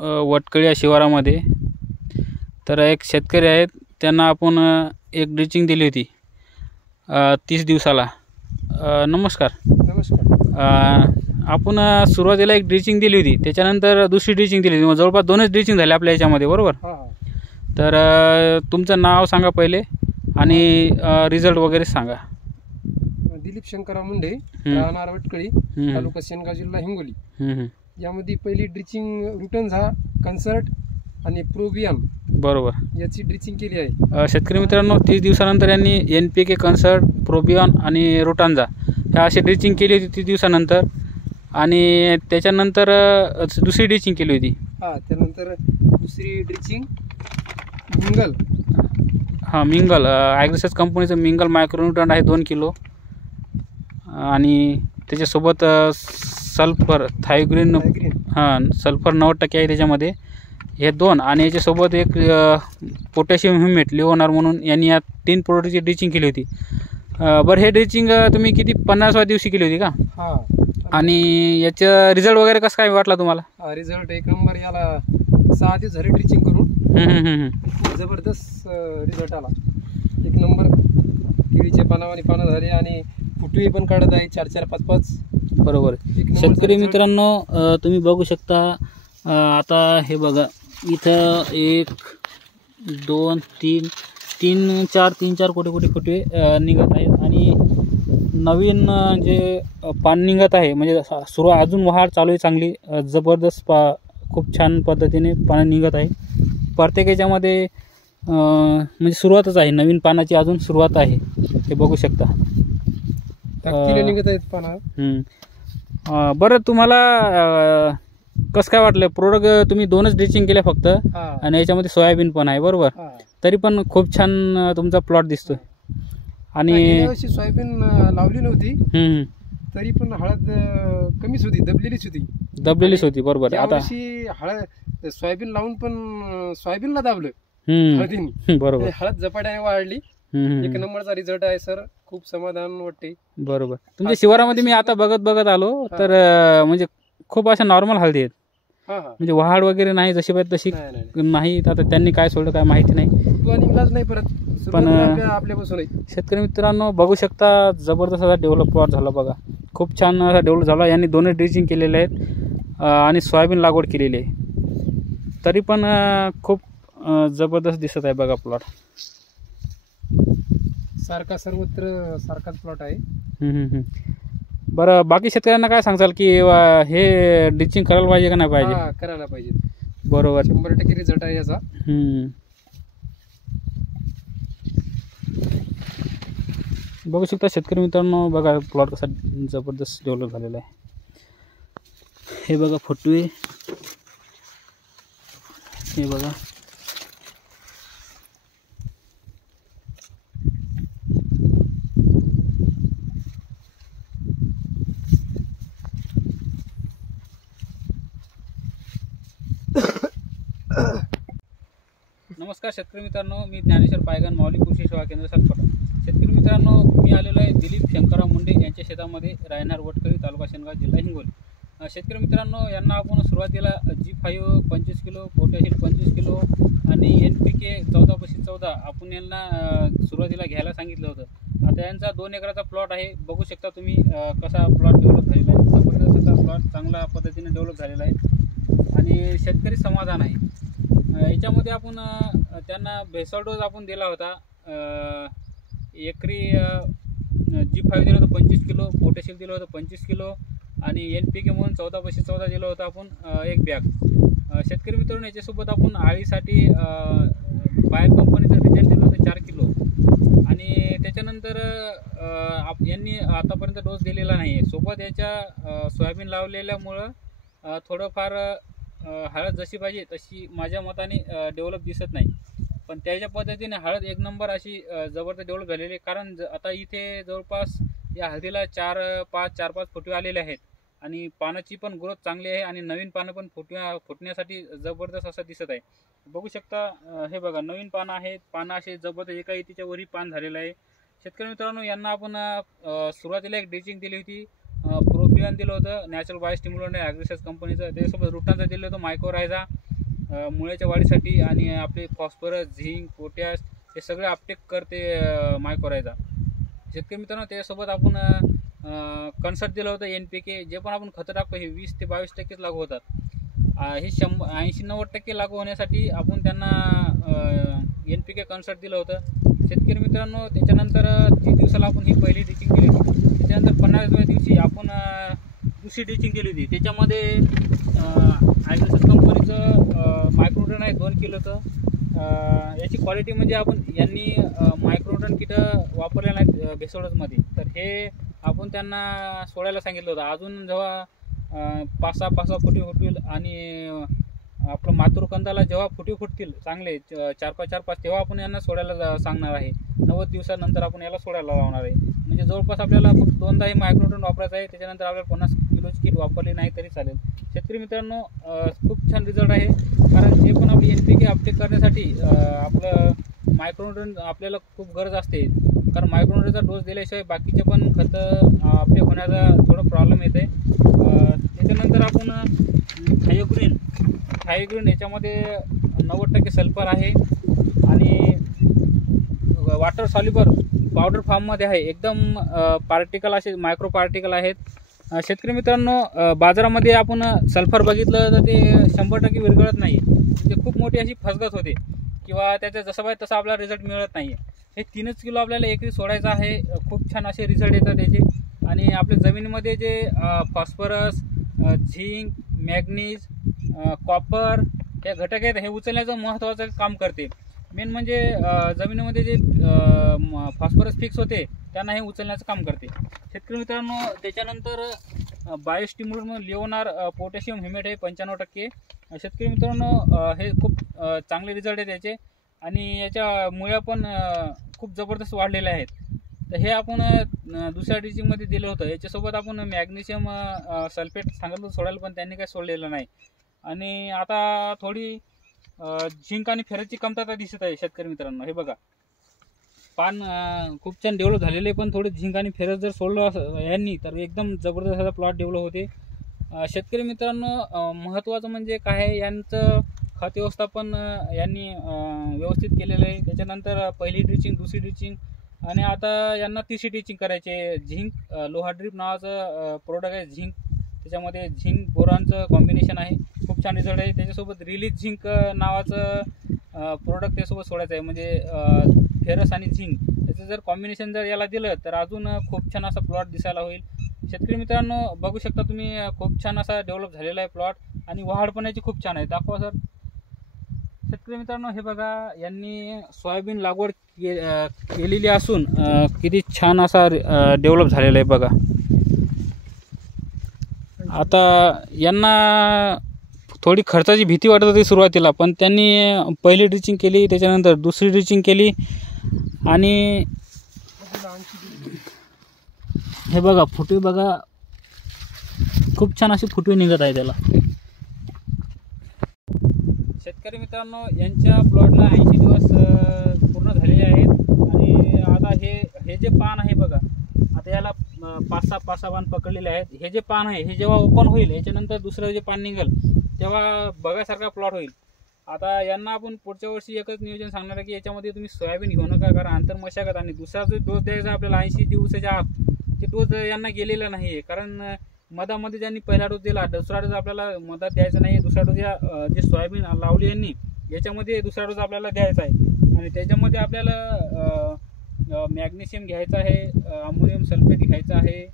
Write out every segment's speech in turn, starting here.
वटकळी या शिवारामध्ये. तर एक शेतकरी आहेत, त्यांना आपण एक ड्रिचिंग दिली होती 30 दिवसाला. नमस्कार. नमस्कार. आपण सुरुवातीला एक ड्रिचिंग दिली होती, त्याच्यानंतर दुसरी ड्रिचिंग दिली होती. जवळपास 2च ड्रिचिंग झाले आपल्या याच्यामध्ये, बरोबर? तर तुमचं नाव सांगा पहिले आणि रिझल्ट वगैरे सांगा. दिलीप शंकरराव मुंडे, राहणार वटकळी, तालुका शेनगाव, जिल्हा हिंगोली. यामध्ये पहिली ड्रिचिंग रुटनझा, कन्सर्ट आणि प्रोबियन, बरोबर, याची ड्रिचिंग केली आहे. शेतकरी मित्रांनो, 30 दिवसानंतर यांनी NPK, कन्सर्ट, प्रोबियन आणि रुटांझा ह्या अशी ड्रिचिंग केली होती 30 दिवसानंतर. आणि त्याच्यानंतर दुसरी ड्रिचिंग केली होती. त्यानंतर दुसरी ड्रिचिंग मिंगल. मिंगल ॲग्रिसेस कंपनीचं मिंगल मायक्रोन्यूट्रंट आहे 2 किलो. आणि त्याच्यासोबत सल्फर थायग्रीन, सल्फर 90% आहे त्याच्यामध्ये, हे 2. आणि याच्यासोबत एक पोटॅशियम ह्युमेट लिओनार म्हणून यांनी या 3 प्रोडक्टची ड्रिचिंग केली होती. बरं, हे ड्रिचिंग तुम्ही किती 50व्या दिवशी केली होती का? आणि याचं रिझल्ट वगैरे कसं काय वाटला तुम्हाला? रिझल्ट एक नंबर. याला 6 दिवस झाले ड्रिचिंग करून. जबरदस्त रिझल्ट आला, एक नंबर. केळीचे पानं झाले आणि फुटवे पण काढत आहे 4-4, 5-5. बरोबर. शेतकरी मित्रांनो, तुम्ही बघू शकता. आता हे बघा, इथं 1, 2, 3, 4 कोटी फुटवे निघत आहेत. आणि नवीन जे पान निघत आहे, म्हणजे अजून वाढ चालू आहे चांगली, जबरदस्त. खूप छान पद्धतीने पानं निघत आहे प्रत्येक याच्यामध्ये. म्हणजे सुरुवातच आहे, नवीन पानाची अजून सुरुवात आहे, हे बघू शकता. निघत आहेत पानं. बरं, तुम्हाला कसं काय वाटलं प्रोडक्ट? तुम्ही 2च ड्रिचिंग केल्या फक्त, आणि याच्यामध्ये सोयाबीन पण आहे, बरोबर? तरी पण खूप छान तुमचा प्लॉट दिसतोय. आणि सोयाबीन लावली नव्हती, तरी पण हळद कमीच होती, दबलेलीच होती. बरोबर. आता हळद सोयाबीन लावून पण सोयाबीनला दाबलं हळदीने, बरोबर. हळद झपाट्याने वाढली. एक नंबरचा रिझल्ट आहे सर, खूप समाधान वाटते. बरोबर. तुमच्या शिवारामध्ये मी आता बघत आलो, तर म्हणजे खूप अशा नॉर्मल हळदी आहेत, म्हणजे वाढ वगैरे नाही, जशी पाहिजे तशी नाही. आता त्यांनी काय सोडलं काय माहिती नाही, नाही परत. पण आपल्यापासून शेतकरी मित्रांनो बघू शकता, जबरदस्त असा डेव्हलप प्लॉट झाला बघा. खूप छान असा डेव्हलप झाला. यांनी 2च ड्रिचिंग केलेले आहेत आणि सोयाबीन लागवड केलेली आहे, तरी पण खूप जबरदस्त दिसत आहे बघा प्लॉट. सर्वत्र सारखाच प्लॉट आहे. बरं, बाकी शेतकऱ्यांना काय सांगचाल की हे ड्रिचिंग करायला पाहिजे का नाही पाहिजे? करायला पाहिजे, बरोबर. 100% रिझल्ट आहे याचा. बघू शकता शेतकरी मित्रांनो, बघा प्लॉट कसा जबरदस्त डेव्हलप झालेला आहे. हे बघा फुटवे, हे बघा. नमस्कार शेतकरी मित्रांनो, मी ज्ञानेश्वर पायगन, माऊली कृषी सेवा केंद्र, सातपुडा. शेतकरी मित्रांनो, मी आलेलो आहे दिलीप शंकरराव मुंडे यांच्या शेतामध्ये, राहणार वटकळी, तालुका शेनगाव, जिल्हा हिंगोली. शेतकरी मित्रांनो, यांना आपण सुरुवातीला G5 25 किलो, पोटॅशियम 25 किलो आणि NPK 14/14 आपण यांना सुरुवातीला घ्यायला सांगितलं होतं. आता यांचा 2 एकराचा प्लॉट आहे, बघू शकता तुम्ही कसा प्लॉट डेव्हलप झालेला आहे. जबरदस्त असा प्लॉट चांगल्या पद्धतीने डेव्हलप झालेला आहे आणि शेतकरी समाधान आहे. याच्यामध्ये आपण त्यांना भेसळ डोस आपण दिला होता. एकरी G5 दिलं होतं 25 किलो, पोटॅशियम दिलं होतं 25 किलो आणि NPK म्हणून 14/14 दिलं होतं आपण 1 बॅग. शेतकरी मित्रांनो, याच्यासोबत आपण आळीसाठी बायर कंपनीचं रिजन दिलं होतं 4 किलो. आणि त्याच्यानंतर यांनी आतापर्यंत डोस दिलेला नाही आहे. सोबत याच्या सोयाबीन लावलेल्यामुळं थोडंफार हळद जशी पाहिजे तशी माझ्या मताने डेव्हलप दिसत नाही, पण त्याच्या पद्धतीने हळद एक नंबर अशी जबरदस्त डेव्हलप झालेली आहे. कारण आता इथे जवळपास या हळदीला 4-5 फुटवे आलेले आहेत आणि पानाची पण ग्रोथ चांगली आहे आणि नवीन पानं पण फुटण्यासाठी जबरदस्त असं दिसत आहे. बघू शकता, हे बघा नवीन पानं आहेत, पानं असे जबरदस्त एका इतीच्या वरही पान झालेलं आहे. शेतकरी मित्रांनो, यांना आपण सुरुवातीला एक ड्रिचिंग दिली होती, प्रोबियन दिलं होतं, नॅचरल बायोस्टिम्युलंट आहे ॲग्रिसेस कंपनीचं. त्याच्यासोबत रुटांचा दिलं होतं, मायक्रोरायझा मुळ्याच्या वाढीसाठी आणि आपले फॉस्फरस, झिंक, पोटॅश हे सगळे अपटेक करते मायक्रोरायझा. शेतकरी मित्रांनो, त्याच्यासोबत आपण कन्सर्ट दिलं होतं NPK. जे पण आपण खतं टाकतो हे 20 ते 22% लागू होतात. हे 80-90% लागू होण्यासाठी आपण त्यांना NPK कन्सर्ट दिलं होतं. शेतकरी मित्रांनो, त्याच्यानंतर 30 दिवसाला आपण ही पहिली ड्रिचिंग केली होती. त्याच्यानंतर 50व्या दिवशी आपण दुसरी ड्रिचिंग केली होती. त्याच्यामध्ये ॲग्रोसेट कंपनीचं मायक्रोडन आहे 2 किलोचं. याची क्वालिटी म्हणजे आपण यांनी मायक्रोडन किटं वापरले नाहीत भेसोडसमध्ये, तर हे आपण त्यांना सोडायला सांगितलं होतं. अजून जेव्हा 5-6 फुटी फुटतील आणि आपलं मातूर कंदाला जेव्हा फुटी फुटतील चांगले 4-5 तेव्हा आपण यांना सोडायला सांगणार आहे. 90 दिवसानंतर आपण याला सोडायला लावणार आहे. म्हणजे जवळपास आपल्याला फक्त 2दा हे मायक्रोडन वापरायचं आहे. त्याच्यानंतर आपल्याला 50 किलोची किट वापरली नाही तरी चालेल. शेतकरी मित्रांनो, खूप छान रिझल्ट आहे. कारण जे पण आपली NPK अपटेक करण्यासाठी आपलं मायक्रोडन आपल्याला खूप गरज असते. कारण मायक्रोडनचा डोस दिल्याशिवाय बाकीचे पण खतं अपटेक होण्याचा थोडं प्रॉब्लेम येते. त्याच्यानंतर आपण थायोग्रीन याच्यामध्ये 90% सल्फर आहे आणि वॉटर सॉल्युबल पावडर फॉर्ममध्ये आहे. एकदम पार्टिकल असे मायक्रो पार्टिकल आहेत. शेतकरी मित्रांनो, बाजारामध्ये आपण सल्फर बघितलं तर ते 100% विरघळत नाही. म्हणजे खूप मोठी अशी फसगत होते किंवा त्याचा जसं पाहिजे तसा आपल्याला रिझल्ट मिळत नाही. हे 3 किलो आपल्याला एकरी सोडायचं आहे. खूप छान असे रिझल्ट येतात त्याचे. आणि आपल्या जमिनीमध्ये जे फॉस्फरस, झिंक, मॅग्नीज, कॉपर हे घटक आहेत हे उचलण्याचं महत्त्वाचं काम करते. मेन म्हणजे जमिनीमध्ये जे फॉस्फरस फिक्स होते त्यांना हे उचलण्याचं काम करते. शेतकरी मित्रांनो, त्याच्यानंतर बायोस्टिम्युलंट लिओनार पोटॅशियम ह्युमेट आहे 95%. शेतकरी मित्रांनो, हे खूप चांगले रिझल्ट आहेत त्याचे आणि याच्या मुळ्या पण खूप जबरदस्त वाढलेल्या आहेत. तर हे आपण दुसऱ्या ड्रिचिंगमध्ये दिलं होतं. याच्यासोबत आपण मॅग्नेशियम सल्फेट सांगितलं सोडायला, पण त्यांनी काही सोडलेलं नाही. आणि आता थोडी झिंक आणि फेरसची कमतरता दिसत आहे. शेतकरी मित्रांनो, हे बघा, पान खूप छान डेव्हलप झालेले आहे, पण थोडे झिंक आणि फेरस जर सोडलं यांनी तर एकदम जबरदस्त असा प्लॉट डेव्हलप होते. शेतकरी मित्रांनो, महत्त्वाचं म्हणजे काय आहे, यांचं खत व्यवस्थापन यांनी व्यवस्थित केलेलं आहे. त्याच्यानंतर पहिली ड्रिचिंग, दुसरी ड्रिचिंग आणि आता यांना तिसरी ड्रिचिंग करायचे. झिंक लोहा ड्रिप नावाचं प्रोडक्ट आहे. झिंक, त्याच्यामध्ये झिंक बोरॉनचं कॉम्बिनेशन आहे. खूप छान रिझल्ट आहे. त्याच्यासोबत रिलीज झिंक नावाचं प्रोडक्ट त्यासोबत सोडायचं आहे. म्हणजे फेरस आणि झिंक त्याचं जर कॉम्बिनेशन जर याला दिलं तर अजून खूप छान असा प्लॉट दिसायला होईल. शेतकरी मित्रांनो, बघू शकता तुम्ही, खूप छान असा डेव्हलप झालेला आहे प्लॉट आणि वाढ पण याची खूप छान आहे. दाखवा सर. शेतकरी मित्रांनो, हे बघा, यांनी सोयाबीन लागवड केलेली असून किती छान असा डेव्हलप झालेला आहे बघा. आता यांना थोडी खर्चाची भीती वाटत होती सुरुवातीला, पण त्यांनी पहिली ड्रिचिंग केली, त्याच्यानंतर दुसरी ड्रिचिंग केली आणि हे बघा फुटवे बघा, खूप छान असे फुटवे निघत आहे त्याला. शेतकरी मित्रांनो, यांच्या प्लॉटला 80 दिवस पूर्ण झालेले आहेत आणि आता हे जे पान आहे बघा, आता याला 5-6 पान पकडलेले आहेत. हे जे पान आहे हे जेव्हा ओपन होईल, याच्यानंतर दुसरं जे पान निघेल तेव्हा बघासारखा प्लॉट होईल. आता यांना आपण पुढच्या वर्षी एकच नियोजन सांगणार आहे की याच्यामध्ये तुम्ही सोयाबीन घेऊ नका, कारण आंतरमशागत आणि दुसरा जो डोस द्यायचा आपल्याला 80 दिवसाच्या आत, ते डोस यांना गेलेला नाही आहे. कारण मधामध्ये ज्यांनी पहिला डोस दिला, दुसरा डोस आपल्याला मधात द्यायचा नाही. दुसरा डोस या जे सोयाबीन लावली यांनी याच्यामध्ये दुसरा डोस आपल्याला द्यायचा आहे आणि त्याच्यामध्ये आपल्याला मॅग्नेशियम घ्यायचं आहे, अमोनियम सल्फेट घ्यायचं आहे,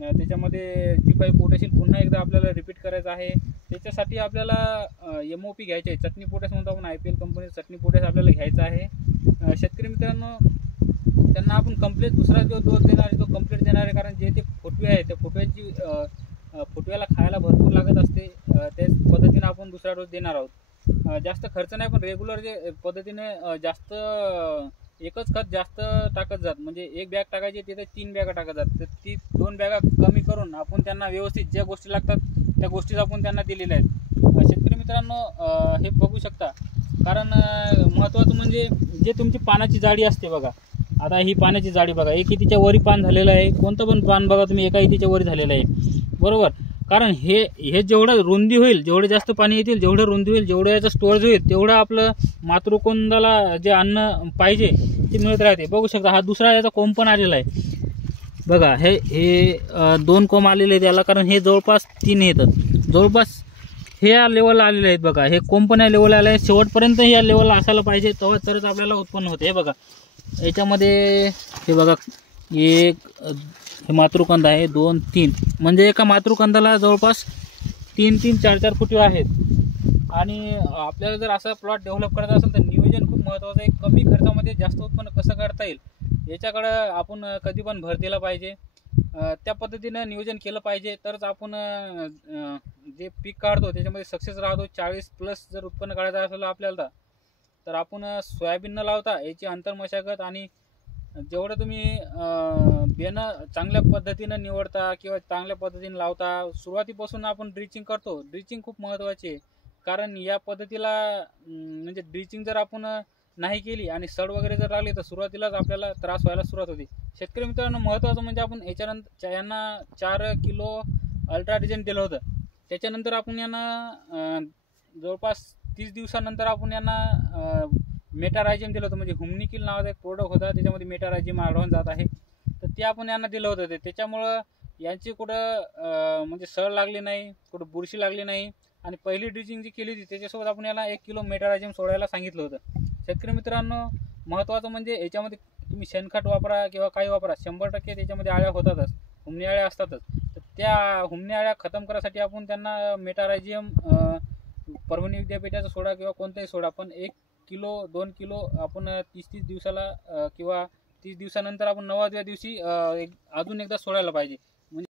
त्याच्यामध्ये G5 पोटॅशियम पुन्हा एकदा आपल्याला रिपीट करायचं आहे. त्याच्यासाठी आपल्याला MOP घ्यायचे आहे, चटणी पोटॅश म्हणतो आपण, IPL कंपनीचं चटणी पोटॅश आपल्याला घ्यायचं आहे. शेतकरी मित्रांनो, त्यांना आपण कंप्लीट दुसरा जो डोस देणार आहे तो कंप्लीट देणार आहे. कारण जे ते फुटवे आहे त्या फुटव्याला खायला भरपूर लागत असते, त्याच पद्धतीने आपण दुसरा डोस देणार आहोत. जास्त खर्च नाही, पण रेग्युलर जे पद्धतीने जास्त एकच खत जास्त टाकत जात, म्हणजे 1 बॅग टाकायची तिथे 3 बॅगा टाकत जात, तर ती 2 बॅगा कमी करून आपण त्यांना व्यवस्थित ज्या गोष्टी लागतात त्या गोष्टीच आपण त्यांना दिलेल्या आहेत. शेतकरी मित्रांनो, हे बघू शकता. कारण महत्त्वाचं म्हणजे जे तुमची पानाची जाडी असते बघा, आता ही पानाची जाडी बघा, एक इतीच्या वरी पान झालेलं आहे, कोणतं पण पान बघा तुम्ही एका इतीच्या वरी झालेलं आहे, बरोबर. कारण हे जेवढं रुंदी होईल, जेवढे जास्त पाणी येतील, जेवढं रुंदी होईल, जेवढं याचं स्टोरेज होईल, तेवढं आपलं मातृकुंदाला जे अन्न पाहिजे ते मिळत राहते. बघू शकता हा दुसरा याचा कोंब पण आलेला आहे बघा. हे 2 कोंब आलेले आहेत याला, कारण हे जवळपास 3 येतात. जवळपास हे या लेवलला आलेले आहेत बघा. हे कोंब पण या लेवलला आले आहे. शेवटपर्यंत या लेवलला असायला पाहिजे, तेव्हा तरच आपल्याला उत्पन्न होते. हे बघा याच्यामध्ये हे बघा हे मातृकंद आहे 2, 3 म्हणजे एका मातृकंदाला जवळपास 3-3, 4-4 फुटी आहेत. आणि आपल्याला जर असा प्लॉट डेव्हलप करायचा असेल तर नियोजन खूप महत्त्वाचं आहे. कमी खर्चामध्ये जास्त उत्पन्न कसं काढता येईल याच्याकडं आपण कधी पण भर दिला पाहिजे. त्या पद्धतीनं नियोजन केलं पाहिजे, तरच आपण जे पीक काढतो त्याच्यामध्ये सक्सेस राहतो. 40+ जर उत्पन्न काढायचं असेल आपल्याला तर आपण सोयाबीन न लावता याची आंतरमशागत आणि जेवढं तुम्ही बियाणं चांगल्या पद्धतीनं निवडता किंवा चांगल्या पद्धतीने लावता, सुरुवातीपासून आपण ड्रिचिंग करतो. ड्रिचिंग खूप महत्त्वाची आहे, कारण या पद्धतीला म्हणजे ड्रिचिंग जर आपण नाही केली आणि सड वगैरे जर लागली तर सुरुवातीलाच आपल्याला त्रास व्हायला सुरुवात होती. शेतकरी मित्रांनो, महत्त्वाचं म्हणजे आपण याच्यानंतर यांना 4 किलो अल्ट्रा डिझेन दिलं होतं. त्याच्यानंतर आपण यांना जवळपास 30 दिवसानंतर आपण यांना मेटारायझियम दिलं होतं. म्हणजे हुमनिकिल नावाचा एक प्रोडक्ट होता, त्याच्यामध्ये मेटारायझियम आढळून जात आहे. तर ते आपण यांना दिलं होतं. त्याच्यामुळं यांची कुठं म्हणजे सड लागली नाही, कुठं बुरशी लागली नाही. आणि पहिली ड्रिचिंग जी केली होती त्याच्यासोबत आपण याला 1 किलो मेटारायझियम सोडायला सांगितलं होतं. शेतकरी मित्रांनो, महत्त्वाचं म्हणजे याच्यामध्ये तुम्ही शेणखत वापरा किंवा काही वापरा, 100% त्याच्यामध्ये आळ्या होतातच, हुमणी आळ्या असतातच. तर त्या हुमणी आळ्या खतम करायसाठी आपण त्यांना मेटारायझियम परभणी विद्यापीठाचा सोडा किंवा कोणताही सोडा पण 1 किलो 2 किलो आपण 30 दिवसाला किंवा 30 दिवसानंतर आपण 9व्या दिवशी अजून एकदा सोडायला पाहिजे.